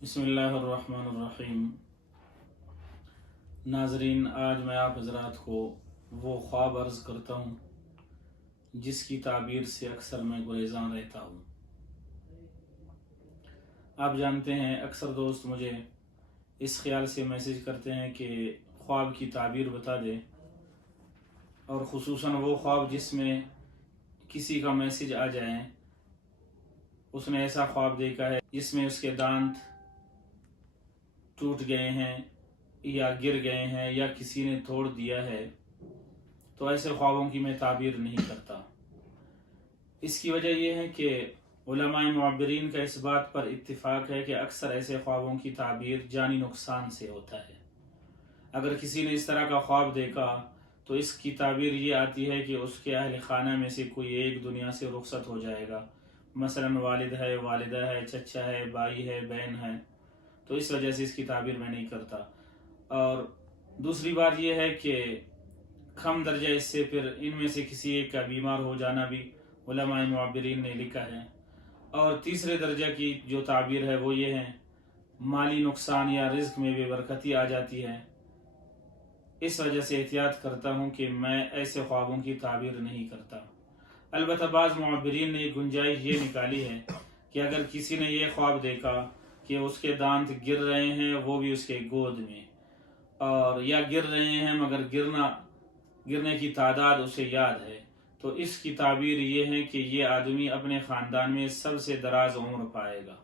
बिस्मिल्लाहिर्रहमानिर्रहीम। नाजरीन, आज मैं आप हज़रात को वो ख्वाब अर्ज़ करता हूँ जिसकी ताबीर से अक्सर मैं गुरेज़ान रहता हूँ। आप जानते हैं, अक्सर दोस्त मुझे इस ख्याल से मैसेज करते हैं कि ख्वाब की ताबीर बता दें, और ख़ुसूसन वो ख्वाब जिसमें किसी का मैसेज आ जाए, उसने ऐसा ख्वाब देखा है जिसमें उसके दांत टूट गए हैं या गिर गए हैं या किसी ने तोड़ दिया है, तो ऐसे ख्वाबों की मैं ताबीर नहीं करता। इसकी वजह यह है कि उलमाए मुअब्बिरीन का इस बात पर इत्तिफाक है कि अक्सर ऐसे ख्वाबों की ताबीर जानी नुकसान से होता है। अगर किसी ने इस तरह का ख्वाब देखा तो इसकी ताबीर ये आती है कि उसके अहल खाना में से कोई एक दुनिया से रुखसत हो जाएगा, मसलन वालिद है, वालिदा है, चचा है, भाई है, बहन है। तो इस वजह से इसकी ताबीर मैं नहीं करता। और दूसरी बात यह है कि कम दर्जा इससे फिर इनमें से किसी एक का बीमार हो जाना भी उलमाए मुअब्बिरीन ने लिखा है। और तीसरे दर्जा की जो ताबीर है वो ये है, माली नुकसान या रिज्क में बेबरकती आ जाती है। इस वजह से एहतियात करता हूँ कि मैं ऐसे ख्वाबों की ताबीर नहीं करता। अलबत्ता बाज़ मुअब्बिरीन ने गुंजाइश ये निकाली है कि अगर किसी ने ये ख्वाब देखा कि उसके दांत गिर रहे हैं, वो भी उसके गोद में, और या गिर रहे हैं मगर गिरने की तादाद उसे याद है, तो इसकी ताबीर ये है कि ये आदमी अपने ख़ानदान में सबसे दराज उम्र पाएगा।